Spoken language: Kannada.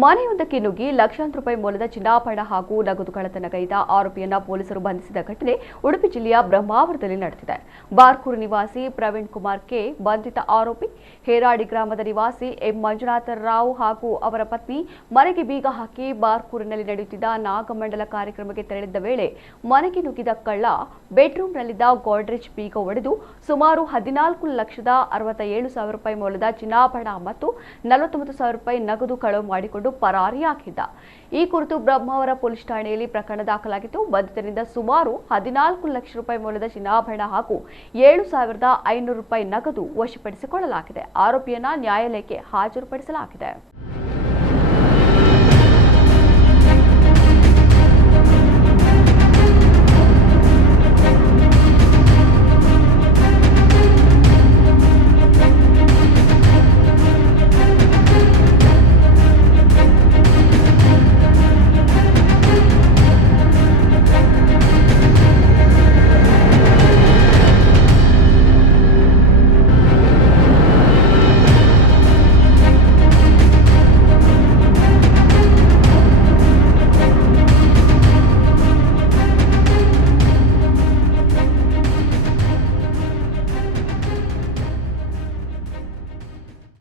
ಮನೆಯೊಂದಕ್ಕೆ ನುಗ್ಗಿ ಲಕ್ಷಾಂತರ ರೂಪಾಯಿ ಮೌಲ್ಯದ ಚಿನ್ನಾಭರಣ ಹಾಗೂ ನಗದು ಕಳ್ಳತನಗೈದ ಆರೋಪಿಯನ್ನ ಪೊಲೀಸರು ಬಂಧಿಸಿದ ಘಟನೆ ಉಡುಪಿ ಜಿಲ್ಲೆಯ ಬ್ರಹ್ಮಾವರದಲ್ಲಿ ನಡೆದಿದೆ. ಬಾರ್ಕೂರು ನಿವಾಸಿ ಪ್ರವೀಣ್ ಕುಮಾರ್ ಕೆ ಬಂಧಿತ ಆರೋಪಿ. ಹೇರಾಡಿ ಗ್ರಾಮದ ನಿವಾಸಿ ಎಂ ಮಂಜುನಾಥ ರಾವ್ ಹಾಗೂ ಅವರ ಪತ್ನಿ ಮನೆಗೆ ಬೀಗ ಹಾಕಿ ಬಾರ್ಕೂರಿನಲ್ಲಿ ನಡೆಯುತ್ತಿದ್ದ ನಾಗಮಂಡಲ ಕಾರ್ಯಕ್ರಮಕ್ಕೆ ತೆರಳಿದ್ದ ವೇಳೆ ಮನೆಗೆ ನುಗ್ಗಿದ ಕಳ್ಳ ಬೆಡ್ರೂಮ್ನಲ್ಲಿದ್ದ ಗೋಡ್ರೇಜ್ ಬೀಗ ಒಡೆದು ಸುಮಾರು 14,67,000 ರೂಪಾಯಿ ಮೌಲ್ಯದ ಚಿನ್ನಾಭರಣ ಮತ್ತು 49,000 ರೂಪಾಯಿ ನಗದು ಕಳವು ಮಾಡಿಕೊಂಡು ಪರಾರಿಯಾಗಿದ್ದ. ಈ ಕುರಿತು ಬ್ರಹ್ಮಾವರ ಪೊಲೀಸ್ ಠಾಣೆಯಲ್ಲಿ ಪ್ರಕರಣ ದಾಖಲಾಗಿದ್ದು, ಬಂಧಿತರಿಂದ ಸುಮಾರು 14 ಲಕ್ಷ ರೂಪಾಯಿ ಮೌಲ್ಯದ ಚಿನ್ನಾಭರಣ ಹಾಗೂ 7,500 ರೂಪಾಯಿ ನಗದು ವಶಪಡಿಸಿಕೊಳ್ಳಲಾಗಿದೆ. ಆರೋಪಿಯನ್ನ ನ್ಯಾಯಾಲಯಕ್ಕೆ ಹಾಜರುಪಡಿಸಲಾಗಿದೆ.